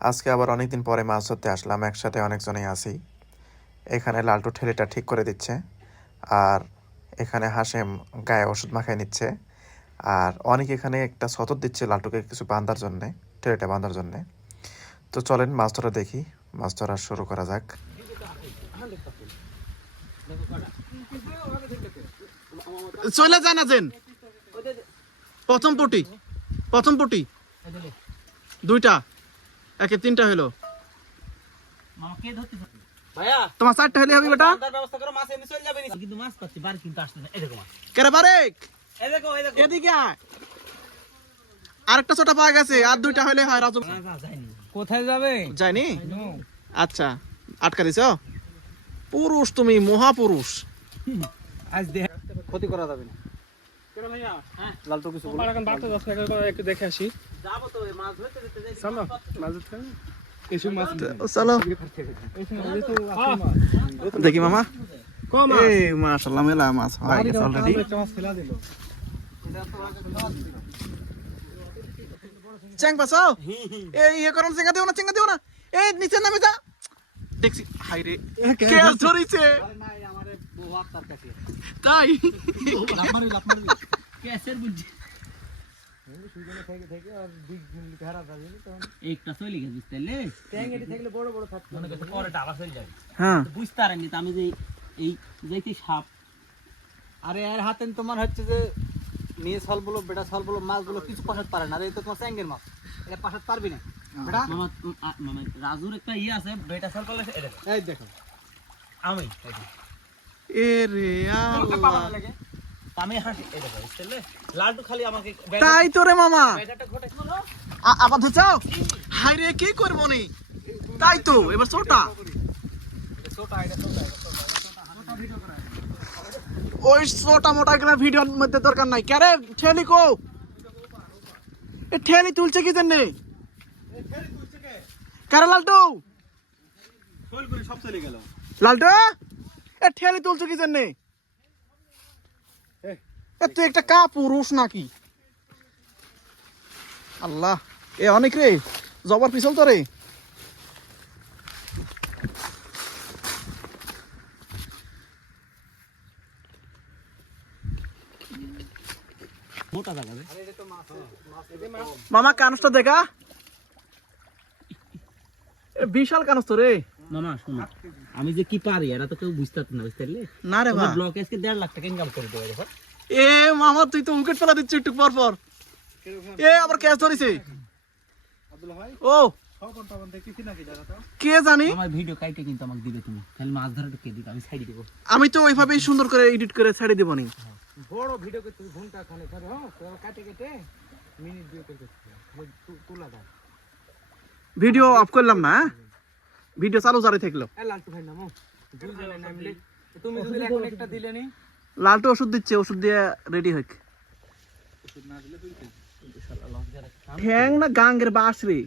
আজকে আবার অনেকদিন পরে মাছ ধরতে আসলাম, একসাথে অনেকজনেই আছি। এখানে লালটু ঠেলেটা ঠিক করে দিচ্ছে আর এখানে হাসেম গায়ে ওষুধ মাখায় নিচ্ছে আর অনেক এখানে একটা সতর দিচ্ছে লালটুকে কিছু বাঁধার জন্যে, ঠেলেটা বাঁধার জন্যে। তো চলেন মাছ ধরা দেখি, মাছ ধরা শুরু করা যাক। চলে যান আছেন প্রথম পটি প্রথম পটি। দুইটা। একে তিনটা হলো। তোমার চারটা হলে হবে বেটা। বান্ধার ব্যবস্থা করো মাছ এমনি চলে যাবে নি। কিন্তু মাছ পাচ্ছি বার কিন্তু আসছে না। এই কেরে বারেক? এই দেখো এই দেখো। এদিকে আরেকটা ছোটা পাওয়া গেছে আর দুইটা হলে হয় রাজু। না, না, যায়নি। কোথায় যাবে? যায়নি? আচ্ছা আটকা দিছ? পুরুষ তুমি মহাপুরুষ। আজ ক্ষতি করা যাবে না। লাল তো কিছু বলো। একটু দেখে আসি। যাব তো মাছ ধরতে ধরতে যাই। চলো চলো। দেখি মামা। কম এই মাশাআল্লাহ মেলা মাছ হয়ে গেছে অলরেডি মাছ চ্যাং পাসাও এই ইয়ে করুন চেঙ্গা দিও না চেঙ্গা দিও না। এই নিচে নামে যা। দেখছি হাই রে কেস ধরিছে? তাই? ক্যাসের বুঝছি হ্যাঁ। তো বুঝতে পারেননি তো আমি যে এই যেটি সাপ। আরে এর হাতে তোমার হচ্ছে যে মেয়ে সল বলো বেটা সল বলো মাছ বলো কিছু পাশাত পারে না। আরে এই তো তোমার স্যাঙ্গের মাছ। এটা পাশাত পারবি না। বেটা? রাজুর একটা ইয়ে আছে বেটা সাল করলে। এই দেখো। আমি তাই তো রে মামা আবার ধরছাও হাই রে কি করব নি? তাই তো এবার ছোটা। ওই ছোটা মোটা গুলা ভিডিওর মধ্যে দরকার নাই। কেরে ঠেলি কো? এ ঠেলি তুলছে কি জন্যে? কারে লালটু লালটু এ ঠেলি তুলছে কি জন্যে? এ তুই একটা কা পুরুষ নাকি? আল্লাহ এ অনেক রে জবার পিছল তো রে। মামা কানসটা দেখা। এ বিশাল কানস তো রে। মামা শোনো। আমি যে কি পারি এরা তো কেউ বুঝতে পারতো না বুঝতে পারলে? না রে ভাই ব্লকে আজকে দেড় লাখ টাকা ইনকাম করে দেবো দেখো। এ মামা তুই তো উইকেট ফেলা দিচ্ছিস একটু পর পর। এ আবার ক্যাচ ধরেছে। ও। কে জানি? আমার ভিডিও কাইটে কিন্তু আমাকে দিবে তুমি। তাহলে মাছ ধরাটা কে দিবে? আমি সাইড দেবো। আমি তো ওইভাবেই সুন্দর করে এডিট করে ছেড়ে দেবো নি। বড় ভিডিও করতে ঘণ্টা খানে ধরে হ্যাঁ কাটে কেটে মিনিট দিয়ে তুলা দাও। ভিডিও অফ করলাম না ভিডিও চালু জারি থাকল। লালটু ওষুধ দিচ্ছে ওষুধ দিয়ে রেডি হইক ঠ্যাং না গাঙ্গের বাস রে?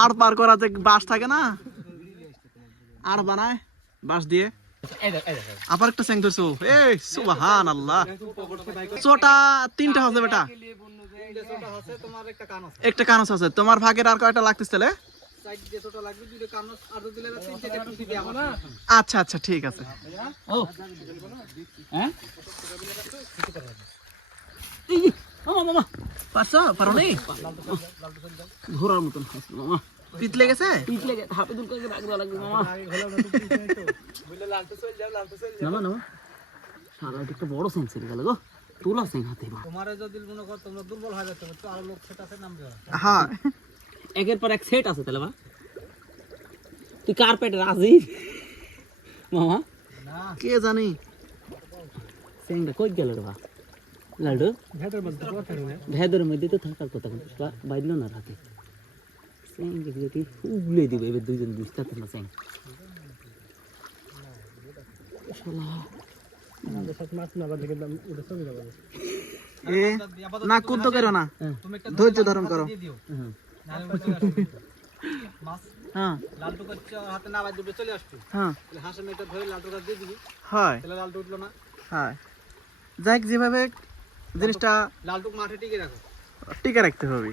আর পার করা যে বাস থাকে না আর বানায় বাস দিয়ে। আবার একটা স্যাং ধরছো। এ সুবহান আল্লাহ ছোটা তিনটা আছে বেটা। একটা কানস আছে। তোমার ভাগের আর কয়টা লাগতেছে তাহলে? আচ্ছা আচ্ছা ঠিক আছে। হ্যাঁ? এই ঘোরার মতন। মামা। পিত লেগেছে? পিঠ লেগে হাতে দুল করে রাখবা লাগবে মামা। বুঝলে লালটু চল যাও লালটু চল নামা নামা সারা একটা বড় সেন্স গেল গো। তোলা সেন হাতে মা। তোমারে যদি মনে কর তোমরা দুর্বল হয়ে যাচ্ছে তো আরও লোক সেটা আছে নামবে হ্যাঁ। একের পর এক সেট আছে তাহলে মা। তুই কার্পেট রাজি? মামা। কে জানি? সেংটা কই গেল রে বা লাডু ভেদরের মধ্যে তো থাকার কথা কিন্তু না রাতে। উগলে দিবে এবার দুইজন না কুদ্দ করো না। ধৈর্য ধারণ করো। হ্যাঁ হ্যাঁ। লালটু করছে হাতে না বাজ দিবে চলে আসবে। হ্যাঁ। মেয়েটা ধরে লালটু কাছে দিয়ে দিবি। হয়। তাহলে লালটু উঠল না। হয়। যাই যেভাবে জিনিসটা লালটুক মাঠে টিকে রাখো। টিকা রাখতে হবে।